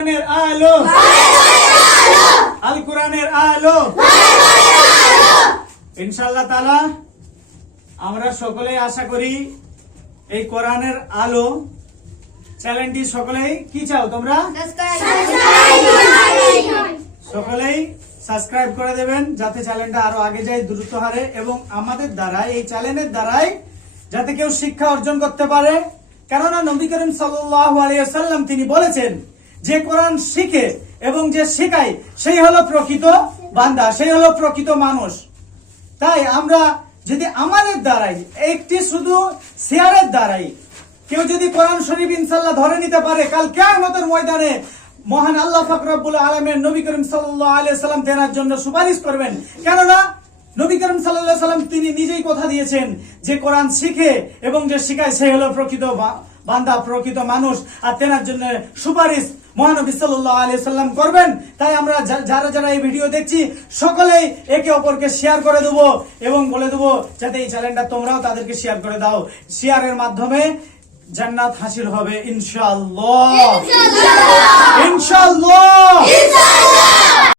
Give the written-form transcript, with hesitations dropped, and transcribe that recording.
আলো আল কোরআনের আলো ইনশাআল্লাহ তাআলা আমরা সকলেই আশা করি এই কোরআনের আলো চ্যানেলটি সকলেই কি চাও তোমরা সকলেই সাবস্ক্রাইব করে দেবেন যাতে চ্যানেলটা আরো আগে যায় দ্রুত হারে এবং আমাদের দ্বারা এই চ্যানেলের দ্বারাই যাতে কেউ শিক্ষা অর্জন করতে পারে। কেননা নবী করিম সাল্লাল্লাহু আলাইহি ওয়াসাল্লাম তিনি বলেছেন যে কোরআন শিখে এবং যে শেখায় সেই হলো প্রকৃত বান্দা, সেই হলো প্রকৃত মানুষ। তাই আমরা যদি আমাদের দ্বারাই একটি শুধু শেয়ারের দ্বারাই কেউ যদি কোরআন শরীফ ইনশাআল্লাহ ধরে নিতে পারে, কাল কিয়ামতের ময়দানে মহান আল্লাহ পাক রব্বুল আলামিন নবী করিম সাল্লাল্লাহু আলাইহি ওয়াসাল্লাম তেনার জন্য সুপারিশ করবেন। কেননা নবী করিম সাল্লাল্লাহু আলাইহি ওয়াসাল্লাম তিনি নিজেই কথা দিয়েছেন যে কোরআন শিখে এবং যে শেখায় সেই হলো প্রকৃত বান্দা, প্রকৃত মানুষ, আর তেনার জন্য সুপারিশ মহানবী সাল্লাল্লাহু আলাইহি ওয়াসাল্লাম করবেন। তাই আমরা যারা যারা এই ভিডিও দেখছি সকলেই একে অপরকে শেয়ার করে দেবো এবং বলে দেবো যাতে এই চ্যানেলটা তোমরাও তাদেরকে শেয়ার করে দাও। শেয়ারের মাধ্যমে জান্নাত হাসিল হবে ইনশাআল্লাহ।